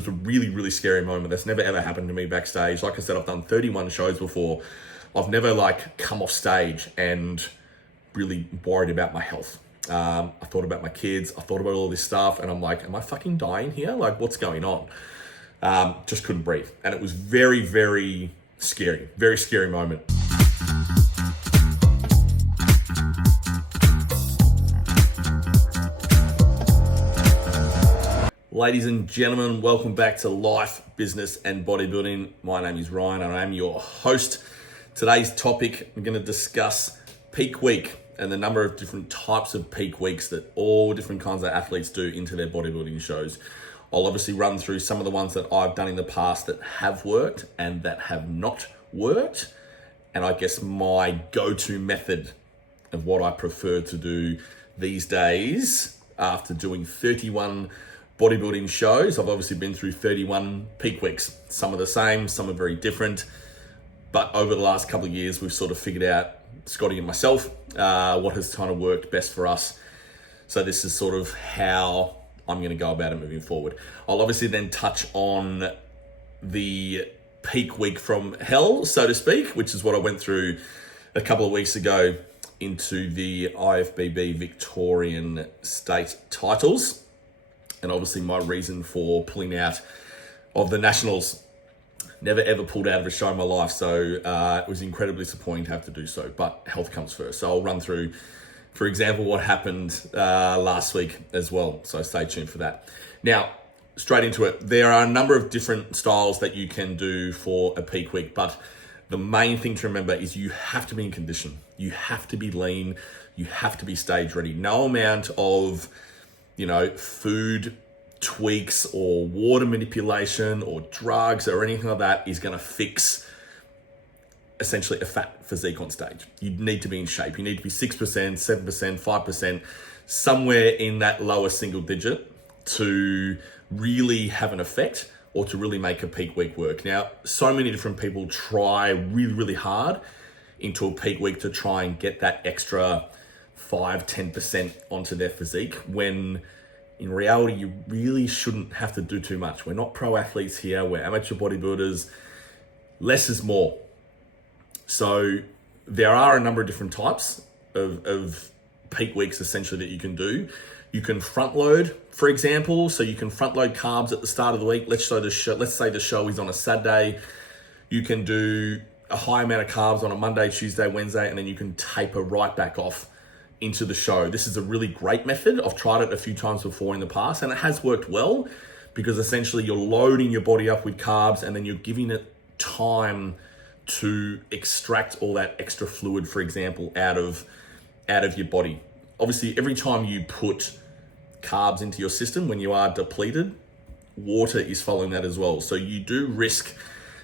It was a really, really scary moment. That's never ever happened to me backstage. Like I said, I've done 31 shows before. I've never come off stage and really worried about my health. I thought about my kids. I thought about all this stuff, and I'm like, am I fucking dying here? Like, what's going on? Just couldn't breathe. And it was very, very scary. Very scary moment. Ladies and gentlemen, welcome back to Life, Business and Bodybuilding. My name is Ryan and I am your host. Today's topic, I'm going to discuss peak week and the number of different types of peak weeks that all different kinds of athletes do into their bodybuilding shows. I'll obviously run through some of the ones that I've done in the past that have worked and that have not worked. And I guess my go-to method of what I prefer to do these days after doing 31 bodybuilding shows. I've obviously been through 31 peak weeks. Some are the same, some are very different. But over the last couple of years, we've sort of figured out, Scotty and myself, what has kind of worked best for us. So this is sort of how I'm going to go about it moving forward. I'll obviously then touch on the peak week from hell, so to speak, which is what I went through a couple of weeks ago into the IFBB Victorian state titles. And obviously my reason for pulling out of the Nationals. Never ever pulled out of a show in my life, so it was incredibly disappointing to have to do so, but health comes first. So I'll run through, for example, what happened last week as well, so stay tuned for that. Now, straight into it. There are a number of different styles that you can do for a peak week, but the main thing to remember is you have to be in condition. You have to be lean. You have to be stage ready. No amount of food tweaks or water manipulation or drugs or anything like that is going to fix essentially a fat physique on stage. You need to be in shape. You need to be 6%, 7%, 5%, somewhere in that lower single digit to really have an effect or to really make a peak week work. Now, so many different people try really, really hard into a peak week to try and get that extra 5-10% onto their physique, when in reality you really shouldn't have to do too much. We're not pro athletes here, we're amateur bodybuilders. Less is more. So there are a number of different types of peak weeks essentially that you can do. You can front load, for example, so you can front load carbs at the start of the week. Let's say the show is on a Saturday. You can do a high amount of carbs on a Monday, Tuesday, Wednesday, and then you can taper right back off into the show. This is a really great method. I've tried it a few times before in the past and it has worked well, because essentially you're loading your body up with carbs and then you're giving it time to extract all that extra fluid, for example, out of your body. Obviously, every time you put carbs into your system, when you are depleted, water is following that as well. So you do risk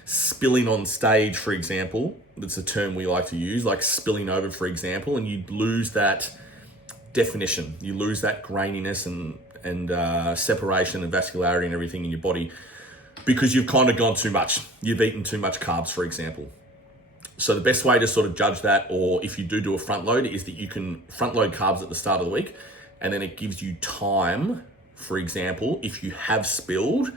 spilling on stage, for example. That's a term we like to use, like spilling over, for example, and you lose that definition. You lose that graininess and separation and vascularity and everything in your body because you've kind of gone too much. You've eaten too much carbs, for example. So the best way to sort of judge that, or if you do a front load, is that you can front load carbs at the start of the week, and then it gives you time, for example, if you have spilled,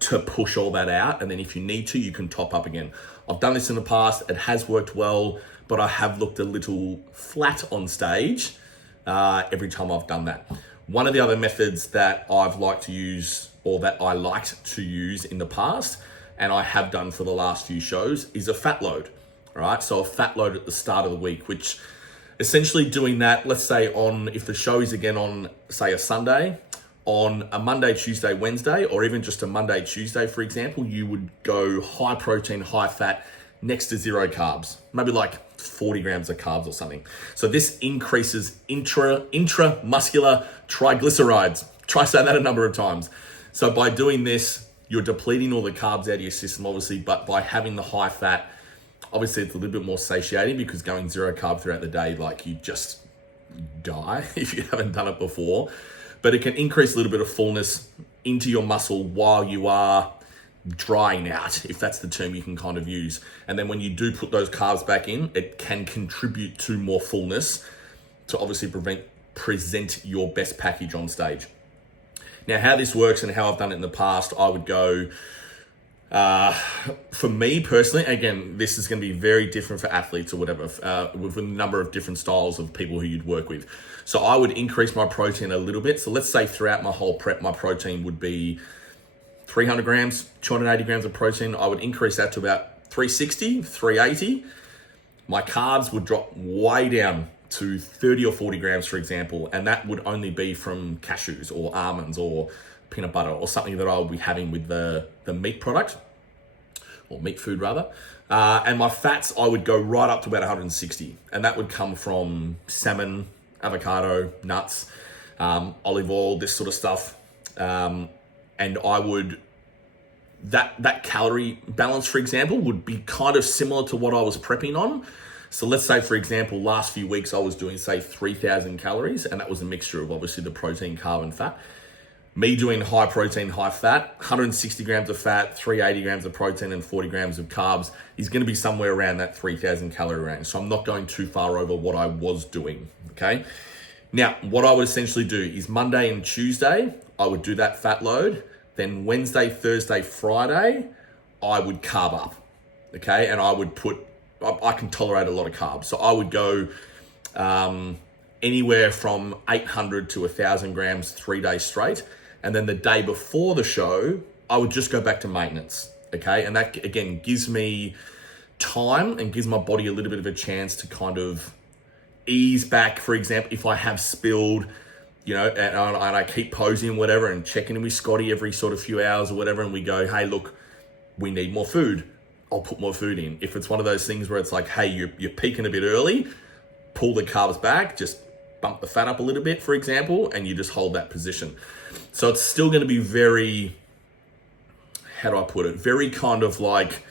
to push all that out, and then if you need to, you can top up again. I've done this in the past, it has worked well, but I have looked a little flat on stage every time I've done that. One of the other methods that I've liked to use, or that I liked to use in the past, and I have done for the last few shows, is a fat load, all right? So a fat load at the start of the week, which essentially doing that, let's say if the show is again on, say, a Sunday, on a Monday, Tuesday, Wednesday, or even just a Monday, Tuesday, for example, you would go high protein, high fat, next to zero carbs, maybe like 40 grams of carbs or something. So this increases intramuscular triglycerides. Try saying that a number of times. So by doing this, you're depleting all the carbs out of your system, obviously, but by having the high fat, obviously it's a little bit more satiating, because going zero carb throughout the day, like, you just die if you haven't done it before. But it can increase a little bit of fullness into your muscle while you are drying out, if that's the term you can kind of use. And then when you do put those carbs back in, it can contribute to more fullness to obviously present your best package on stage. Now, how this works and how I've done it in the past, I would go, for me personally, again, this is going to be very different for athletes or whatever, with a number of different styles of people who you'd work with. So I would increase my protein a little bit. So let's say throughout my whole prep, my protein would be 300 grams, 280 grams of protein. I would increase that to about 360, 380. My carbs would drop way down to 30 or 40 grams, for example, and that would only be from cashews or almonds or peanut butter or something that I would be having with the meat product, or meat food rather. And my fats, I would go right up to about 160, and that would come from salmon, avocado, nuts, olive oil, this sort of stuff. And I would, that calorie balance, for example, would be kind of similar to what I was prepping on. So let's say, for example, last few weeks I was doing, say, 3,000 calories, and that was a mixture of obviously the protein, carb, and fat. Me doing high protein, high fat, 160 grams of fat, 380 grams of protein, and 40 grams of carbs is going to be somewhere around that 3,000 calorie range. So I'm not going too far over what I was doing, okay? Now, what I would essentially do is Monday and Tuesday, I would do that fat load. Then Wednesday, Thursday, Friday, I would carb up, okay? And I would I can tolerate a lot of carbs. So I would go anywhere from 800 to 1,000 grams 3 days straight. And then the day before the show, I would just go back to maintenance, okay? And that, again, gives me time and gives my body a little bit of a chance to kind of ease back. For example, if I have spilled, you know, and I keep posing whatever and checking in with Scotty every sort of few hours or whatever, and we go, hey, look, we need more food. I'll put more food in. If it's one of those things where it's like, hey, you're peaking a bit early, pull the carbs back, just bump the fat up a little bit, for example, and you just hold that position. So it's still going to be very, how do I put it? Very kind of like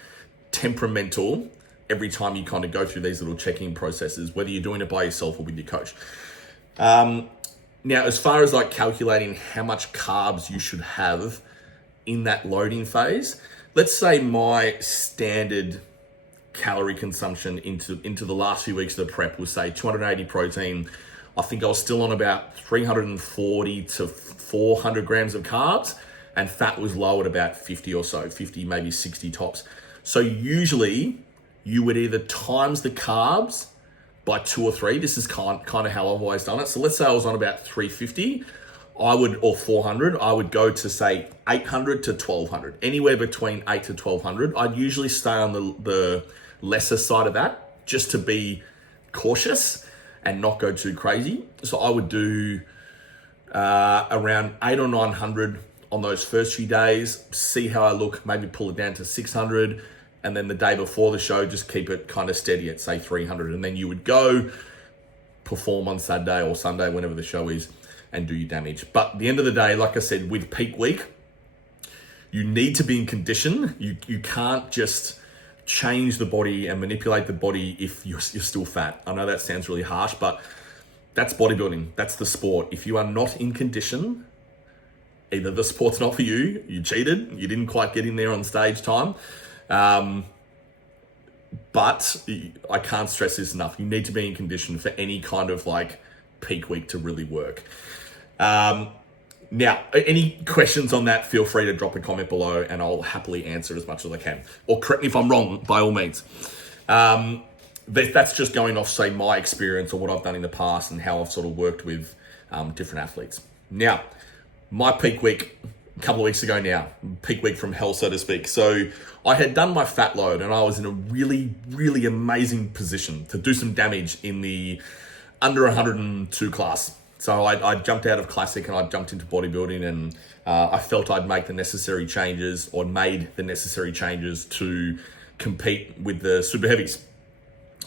temperamental every time you kind of go through these little check-in processes, whether you're doing it by yourself or with your coach. Now, as far as like calculating how much carbs you should have in that loading phase, let's say my standard calorie consumption into the last few weeks of the prep was, say, 280 protein. I think I was still on about 340 to 400 grams of carbs, and fat was low at about 50 or so, 50, maybe 60 tops. So usually you would either times the carbs by 2 or 3. This is kind of how I've always done it. So let's say I was on about 350, or 400, I would go to, say, 800 to 1200, anywhere between 8 to 1200. I'd usually stay on the lesser side of that just to be cautious and not go too crazy. So I would do around 800 or 900 on those first few days, see how I look, maybe pull it down to 600, and then the day before the show, just keep it kind of steady at, say, 300. And then you would go perform on Saturday or Sunday, whenever the show is, and do your damage. But at the end of the day, like I said, with peak week, you need to be in condition. You can't just change the body and manipulate the body if you're still fat. I know that sounds really harsh, but that's bodybuilding. That's the sport. If you are not in condition, either the sport's not for you, you cheated, you didn't quite get in there on stage time. But I can't stress this enough. You need to be in condition for any kind of like peak week to really work. Now, any questions on that, feel free to drop a comment below and I'll happily answer as much as I can. Or correct me if I'm wrong, by all means. That's just going off, say, my experience or what I've done in the past and how I've sort of worked with different athletes. Now, my peak week, a couple of weeks ago now, peak week from hell, so to speak. So I had done my fat load and I was in a really, really amazing position to do some damage in the under 102 class. So I jumped out of classic and I jumped into bodybuilding, and I felt I'd make the necessary changes or made the necessary changes to compete with the super heavies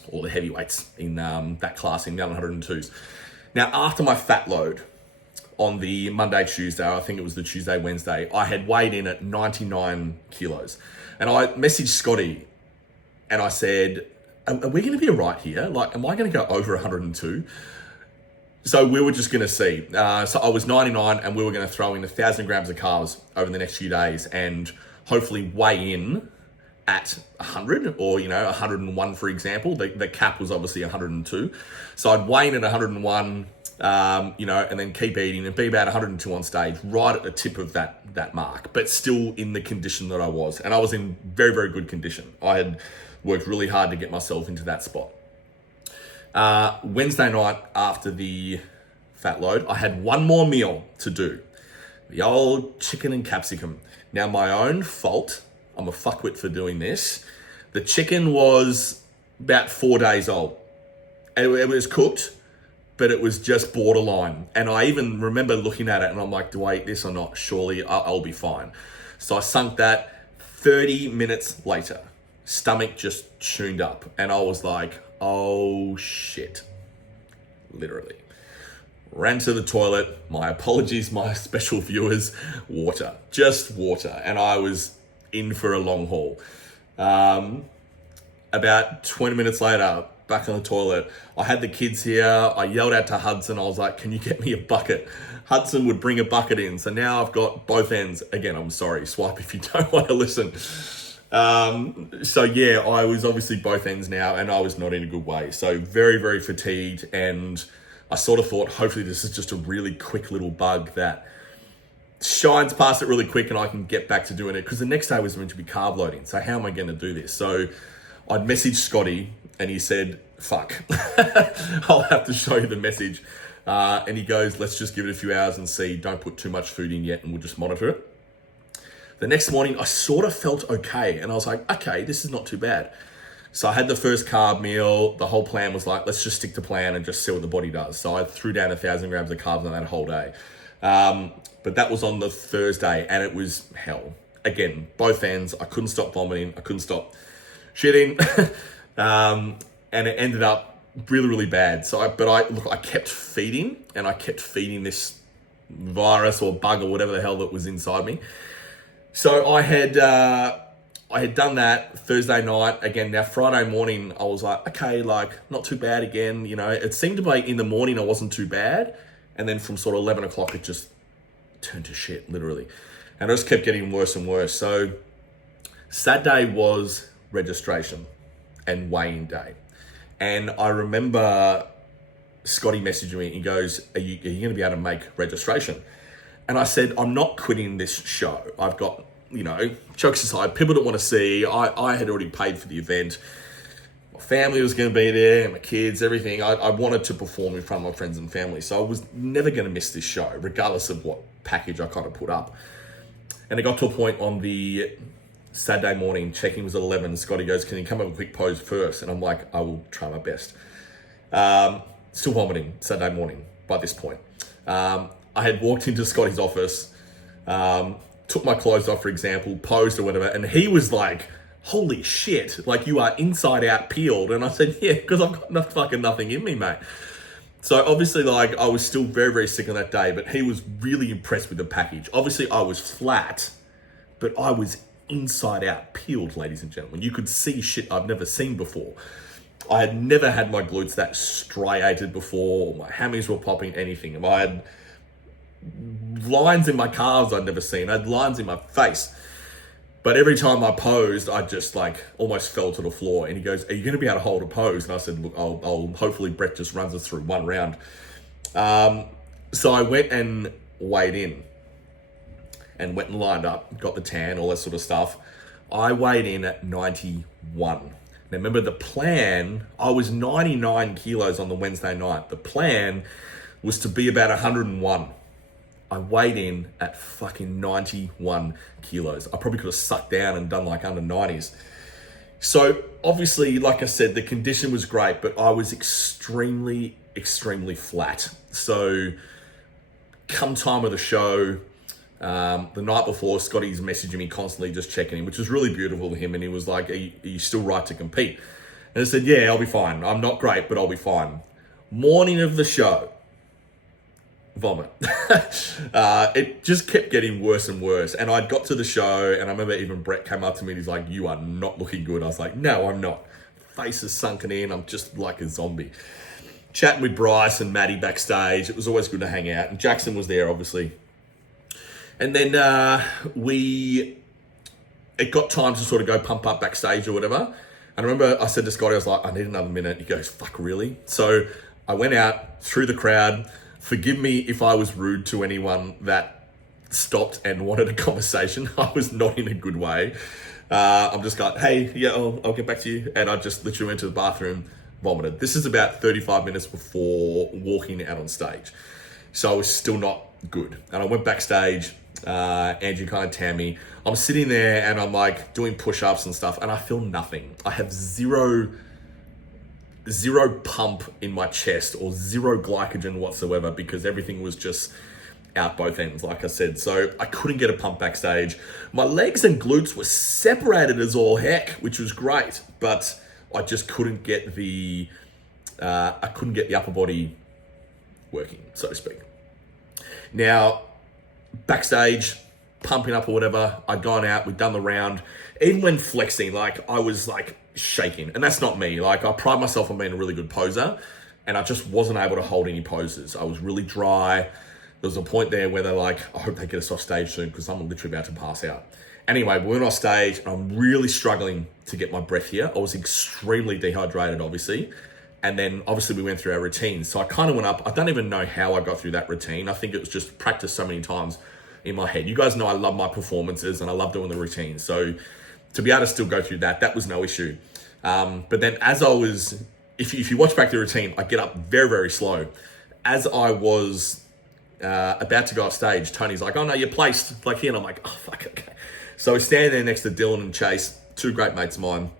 or the heavyweights in that class in the 102s. Now, after my fat load on the Monday, Tuesday, I think it was the Tuesday, Wednesday, I had weighed in at 99 kilos. And I messaged Scotty and I said, are we going to be right here? Like, am I going to go over 102? So we were just going to see. So I was 99 and we were going to throw in 1,000 grams of carbs over the next few days and hopefully weigh in at 100 or, 101, for example. The cap was obviously 102. So I'd weigh in at 101, and then keep eating and be about 102 on stage, right at the tip of that mark, but still in the condition that I was. And I was in very, very good condition. I had worked really hard to get myself into that spot. Wednesday night after the fat load, I had one more meal to do. The old chicken and capsicum. Now, my own fault. I'm a fuckwit for doing this. The chicken was about 4 days old. It was cooked, but it was just borderline. And I even remember looking at it and I'm like, do I eat this or not? Surely I'll be fine. So I sunk that. 30 minutes later, stomach just tuned up. And I was like, oh shit. Literally. Ran to the toilet. My apologies, my special viewers. Water. Just water. And I was in for a long haul. About 20 minutes later, back on the toilet, I had the kids here. I yelled out to Hudson. I was like, can you get me a bucket? Hudson would bring a bucket in. So now I've got both ends. Again, I'm sorry, swipe if you don't want to listen. So yeah, I was obviously both ends now and I was not in a good way. So very, very fatigued. And I sort of thought, hopefully this is just a really quick little bug that shines past it really quick and I can get back to doing it. Because the next day was meant to be carb loading. So how am I going to do this? So I'd messaged Scotty and he said, fuck, I'll have to show you the message. And he goes, let's just give it a few hours and see. Don't put too much food in yet and we'll just monitor it. The next morning, I sort of felt okay. And I was like, okay, this is not too bad. So I had the first carb meal. The whole plan was like, let's just stick to plan and just see what the body does. So I threw down 1,000 grams of carbs on that whole day. But that was on the Thursday and it was hell. Again, both ends. I couldn't stop vomiting. I couldn't stop shitting. And it ended up really, really bad. So I kept feeding and I kept feeding this virus or bug or whatever the hell that was inside me. So I had done that Thursday night. Again, now Friday morning, I was like, okay, like not too bad again. You know, it seemed to be in the morning, I wasn't too bad. And then from sort of 11 o'clock, it just turned to shit, literally. And it just kept getting worse and worse. So Saturday was registration and weigh-in day. And I remember Scotty messaging me. He goes, are you going to be able to make registration? And I said, I'm not quitting this show. I've got, jokes aside, people that want to see. I had already paid for the event. My family was going to be there, my kids, everything. I wanted to perform in front of my friends and family. So I was never going to miss this show, regardless of what package I kind of put up. And it got to a point on the Saturday morning, checking was at 11. Scotty goes, can you come up with a quick pose first? And I'm like, I will try my best. Still vomiting Saturday morning by this point. I had walked into Scotty's office, took my clothes off, for example, posed or whatever. And he was like, holy shit, like you are inside out peeled. And I said, yeah, because I've got fucking nothing in me, mate. So obviously like I was still very, very sick on that day, but he was really impressed with the package. Obviously I was flat, but I was inside out peeled, ladies and gentlemen. You could see shit I've never seen before. I had never had my glutes that striated before. My hammies were popping, anything. I had lines in my calves I'd never seen. I had lines in my face. But every time I posed, I just like almost fell to the floor. And he goes, are you going to be able to hold a pose? And I said, look, I'll hopefully Brett just runs us through one round. So I went and weighed in and went and lined up, got the tan, all that sort of stuff. I weighed in at 91. Now remember the plan, I was 99 kilos on the Wednesday night. The plan was to be about 101. I weighed in at fucking 91 kilos. I probably could have sucked down and done like under 90s. So obviously, like I said, the condition was great, but I was extremely, extremely flat. So come time of the show, the night before, Scotty's messaging me constantly, just checking in, which was really beautiful of him. And he was like, are you still right to compete? And I said, yeah, I'll be fine. I'm not great, but I'll be fine. Morning of the show, vomit. It just kept getting worse and worse. And I got to the show and I remember even Brett came up to me and he's like, you are not looking good. I was like, no, I'm not. Face is sunken in. I'm just like a zombie. Chatting with Bryce and Maddie backstage. It was always good to hang out. And Jackson was there, obviously. And then it got time to sort of go pump up backstage or whatever. And I remember I said to Scotty, I was like, I need another minute. He goes, fuck, really? So I went out through the crowd. Forgive me if I was rude to anyone that stopped and wanted a conversation. I was not in a good way. I'm just like, hey, yeah, I'll get back to you. And I just literally went to the bathroom, vomited. This is about 35 minutes before walking out on stage. So I was still not good. And I went backstage, Andrew kind of tamed me. I'm sitting there and I'm like doing push-ups and stuff and I feel nothing. I have zero pump in my chest or zero glycogen whatsoever because everything was just out both ends, like I said. So I couldn't get a pump backstage. My legs and glutes were separated as all heck, which was great, but I just couldn't get the upper body working, so to speak. Now, backstage, pumping up or whatever, I'd gone out, we'd done the round. Even when flexing, like I was like shaking, and that's not me. Like I pride myself on being a really good poser, and I just wasn't able to hold any poses. I was really dry. There was a point there where they're like, I hope they get us off stage soon because I'm literally about to pass out. Anyway, we went off stage and I'm really struggling to get my breath here. I was extremely dehydrated, obviously. And then obviously we went through our routine. So I kind of went up. I don't even know how I got through that routine. I think it was just practice so many times in my head. You guys know I love my performances and I love doing the routine. So to be able to still go through that, that was no issue. But then as I was, if you watch back the routine, I get up very, very slow. As I was about to go off stage, Tony's like, oh no, you're placed like here. And I'm like, oh fuck, okay. So we're standing there next to Dylan and Chase, two great mates of mine.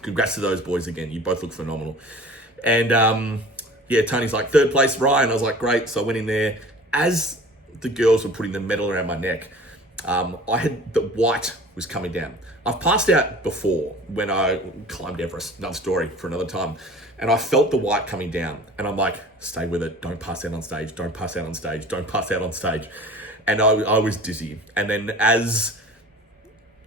Congrats to those boys again. You both look phenomenal. And yeah, Tony's like, third place, Ryan. I was like, great. So I went in there. As the girls were putting the medal around my neck, I had the white was coming down. I've passed out before when I climbed Everest, another story for another time. And I felt the white coming down. And I'm like, stay with it. Don't pass out on stage. Don't pass out on stage. Don't pass out on stage. And I was dizzy. And then as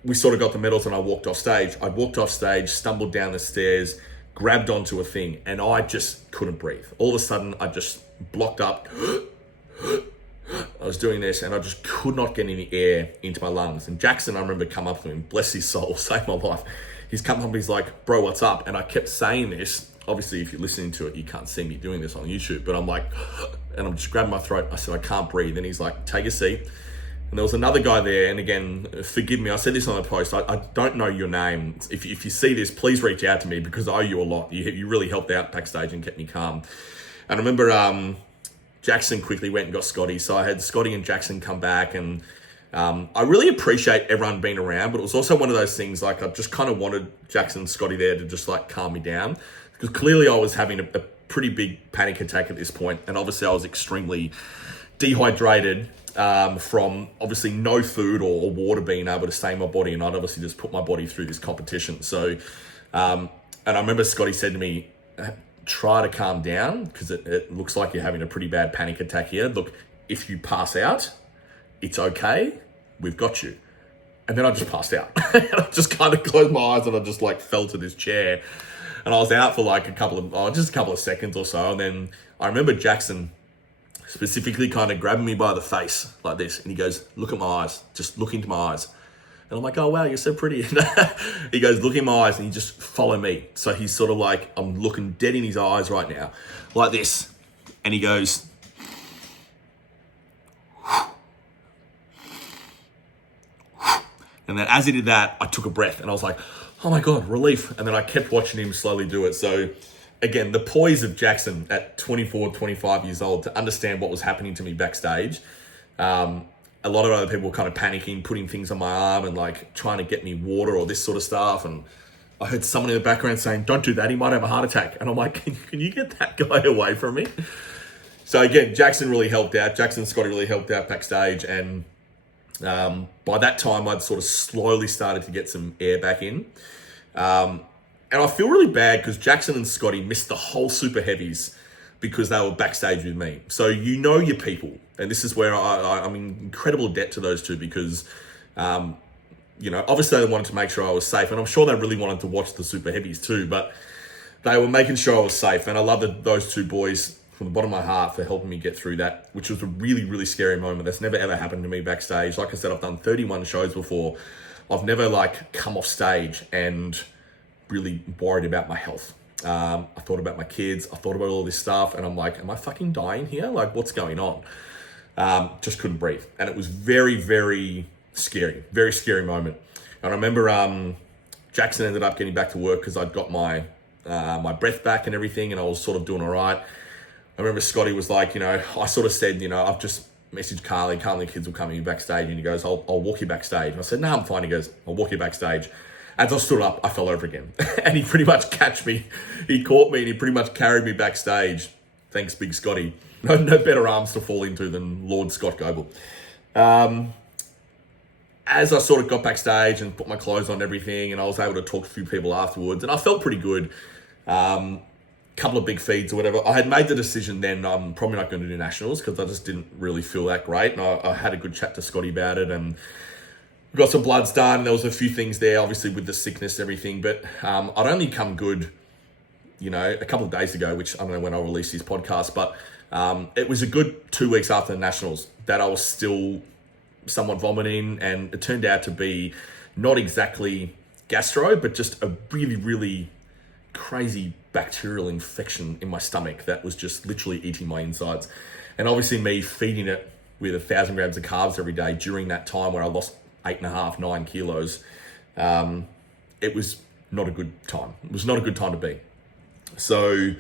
we sort of got the medals and I walked off stage, stumbled down the stairs, grabbed onto a thing, and I just couldn't breathe. All of a sudden, I just blocked up. I was doing this and I just could not get any air into my lungs. And Jackson, I remember, come up to him, bless his soul, save my life. He's come up, he's like, bro, what's up? And I kept saying this. Obviously, if you're listening to it, you can't see me doing this on YouTube, but I'm like, and I'm just grabbing my throat. I said, I can't breathe. And he's like, take a seat. And there was another guy there, and again, forgive me, I said this on the post, I don't know your name. If you see this, please reach out to me because I owe you a lot. You really helped out backstage and kept me calm. And I remember Jackson quickly went and got Scotty. So I had Scotty and Jackson come back, and I really appreciate everyone being around, but it was also one of those things, like I just kind of wanted Jackson and Scotty there to just like calm me down because clearly I was having a pretty big panic attack at this point, and obviously I was extremely dehydrated from obviously no food or water being able to stay in my body, and I'd obviously just put my body through this competition. So, and I remember Scotty said to me, try to calm down because it looks like you're having a pretty bad panic attack here. Look, if you pass out, it's okay. We've got you. And then I just passed out. And I just kind of closed my eyes and I just like fell to this chair. And I was out for like just a couple of seconds or so. And then I remember Jackson specifically kind of grabbing me by the face like this. And he goes, look at my eyes. Just look into my eyes. And I'm like, oh, wow, you're so pretty. He goes, look in my eyes, and you just follow me. So he's sort of like, I'm looking dead in his eyes right now, like this. And he goes, and then as he did that, I took a breath and I was like, oh my God, relief. And then I kept watching him slowly do it. So again, the poise of Jackson at 24, 25 years old to understand what was happening to me backstage. A lot of other people were kind of panicking, putting things on my arm and like trying to get me water or this sort of stuff. And I heard someone in the background saying, don't do that, he might have a heart attack. And I'm like, can you get that guy away from me? So again, Jackson really helped out. Jackson and Scotty really helped out backstage. And by that time, I'd sort of slowly started to get some air back in. And I feel really bad because Jackson and Scotty missed the whole super heavies because they were backstage with me. So you know your people. And this is where I'm in incredible debt to those two because, obviously they wanted to make sure I was safe. And I'm sure they really wanted to watch the super heavies too, but they were making sure I was safe. And I love those two boys from the bottom of my heart for helping me get through that, which was a really, really scary moment. That's never, ever happened to me backstage. Like I said, I've done 31 shows before. I've never come off stage and really worried about my health. I thought about my kids. I thought about all this stuff, and I'm like, am I fucking dying here? Like, what's going on? Just couldn't breathe. And it was very, very scary moment. And I remember Jackson ended up getting back to work because I'd got my breath back and everything, and I was sort of doing all right. I remember Scotty was like, I sort of said, I've just messaged Carly and the kids will come in backstage, and he goes, I'll walk you backstage. And I said, no, I'm fine. He goes, I'll walk you backstage. As I stood up, I fell over again. And he pretty much he caught me and he pretty much carried me backstage. Thanks, Big Scotty. No better arms to fall into than Lord Scott Goebel. As I sort of got backstage and put my clothes on and everything, and I was able to talk to a few people afterwards, and I felt pretty good. Couple of big feeds or whatever. I had made the decision then I'm probably not going to do nationals because I just didn't really feel that great. And I had a good chat to Scotty about it, and got some bloods done. There was a few things there, obviously with the sickness and everything, but I'd only come good, a couple of days ago, which I don't know when I'll release this podcast, but it was a good 2 weeks after the nationals that I was still somewhat vomiting, and it turned out to be not exactly gastro, but just a really, really crazy bacterial infection in my stomach that was just literally eating my insides. And obviously me feeding it with 1,000 grams of carbs every day during that time where I lost 8.5, 9 kilos, it was not a good time. It was not a good time to be. So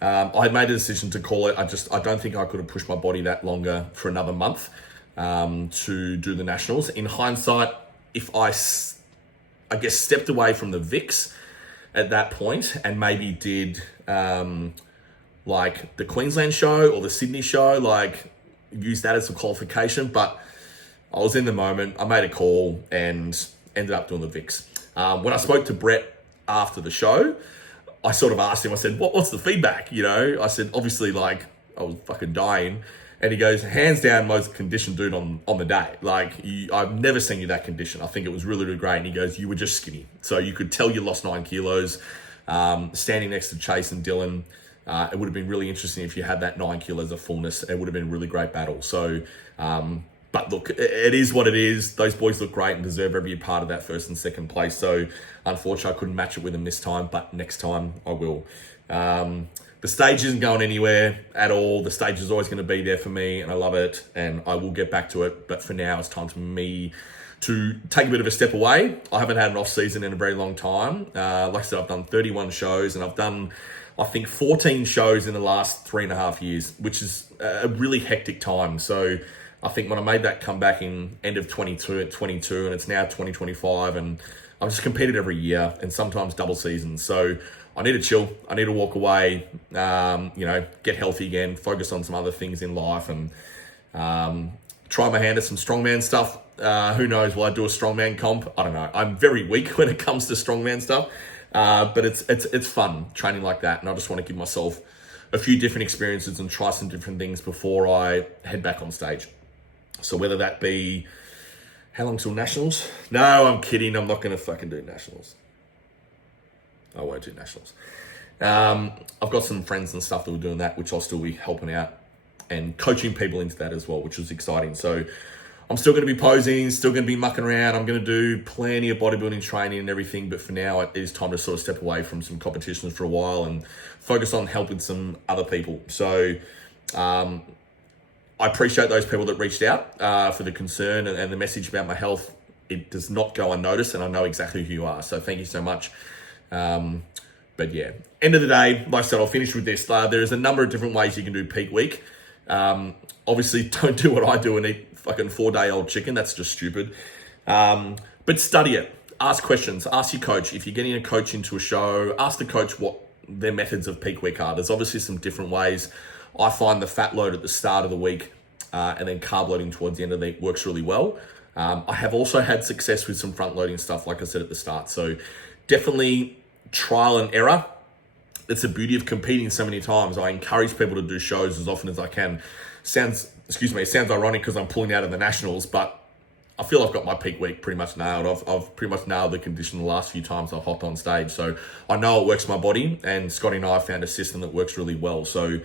I had made a decision to call it. I don't think I could have pushed my body that longer for another month to do the nationals. In hindsight, if I guess stepped away from the VIX at that point and maybe did like the Queensland show or the Sydney show, like use that as a qualification, but I was in the moment. I made a call and ended up doing the VIX. When I spoke to Brett after the show, I sort of asked him, I said, what's the feedback? I said, obviously, like, I was fucking dying. And he goes, hands down, most conditioned dude on the day. Like, I've never seen you that condition. I think it was really, really great. And he goes, you were just skinny. So you could tell you lost 9 kilos. Standing next to Chase and Dylan, it would have been really interesting if you had that 9 kilos of fullness. It would have been a really great battle. So, but look, it is what it is. Those boys look great and deserve every part of that first and second place. So unfortunately, I couldn't match it with them this time, but next time I will. The stage isn't going anywhere at all. The stage is always going to be there for me, and I love it, and I will get back to it. But for now, it's time for me to take a bit of a step away. I haven't had an off season in a very long time. Like I said, I've done 31 shows, and I've done, I think, 14 shows in the last 3.5 years, which is a really hectic time. So I think when I made that comeback in end of 22, and it's now 2025, and I've just competed every year and sometimes double seasons. So I need to chill. I need to walk away, get healthy again, focus on some other things in life, and try my hand at some strongman stuff. Who knows, will I do a strongman comp? I don't know. I'm very weak when it comes to strongman stuff, but it's fun training like that, and I just want to give myself a few different experiences and try some different things before I head back on stage. So whether that be, how long till nationals? No, I'm kidding. I'm not going to fucking do nationals. I won't do nationals. I've got some friends and stuff that were doing that, which I'll still be helping out and coaching people into that as well, which is exciting. So I'm still going to be posing, still going to be mucking around. I'm going to do plenty of bodybuilding training and everything, but for now it is time to sort of step away from some competitions for a while and focus on helping some other people. So I appreciate those people that reached out for the concern and the message about my health. It does not go unnoticed, and I know exactly who you are. So thank you so much. But yeah, end of the day, like I said, I'll finish with this. There's a number of different ways you can do peak week. Obviously, don't do what I do and eat fucking 4-day-old chicken. That's just stupid. But study it. Ask questions. Ask your coach. If you're getting a coach into a show, ask the coach what their methods of peak week are. There's obviously some different ways. I find the fat load at the start of the week and then carb loading towards the end of the week works really well. I have also had success with some front loading stuff, like I said at the start. So definitely trial and error. It's the beauty of competing so many times. I encourage people to do shows as often as I can. Sounds ironic because I'm pulling out of the nationals, but I feel I've got my peak week pretty much nailed. I've pretty much nailed the condition the last few times I've hopped on stage. So I know it works for my body, and Scotty and I have found a system that works really well. So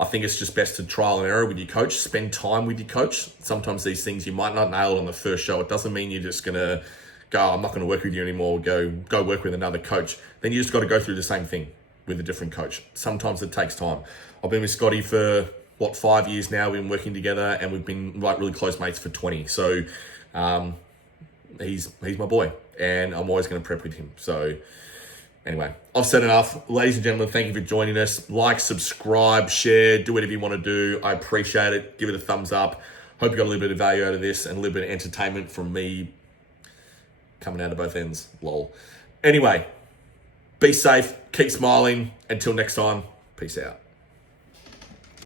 I think it's just best to trial and error with your coach, spend time with your coach. Sometimes these things you might not nail on the first show. It doesn't mean you're just gonna go, I'm not gonna work with you anymore, go work with another coach. Then you just gotta go through the same thing. with a different coach. Sometimes it takes time. I've been with Scotty for 5 years now. We've been working together, and we've been like really close mates for 20. So he's my boy, and I'm always going to prep with him. So anyway, I've said enough. Ladies and gentlemen, thank you for joining us. Like, subscribe, share, do whatever you want to do. I appreciate it. Give it a thumbs up. Hope you got a little bit of value out of this and a little bit of entertainment from me coming out of both ends. Lol. Anyway, be safe, keep smiling. Until next time, peace out.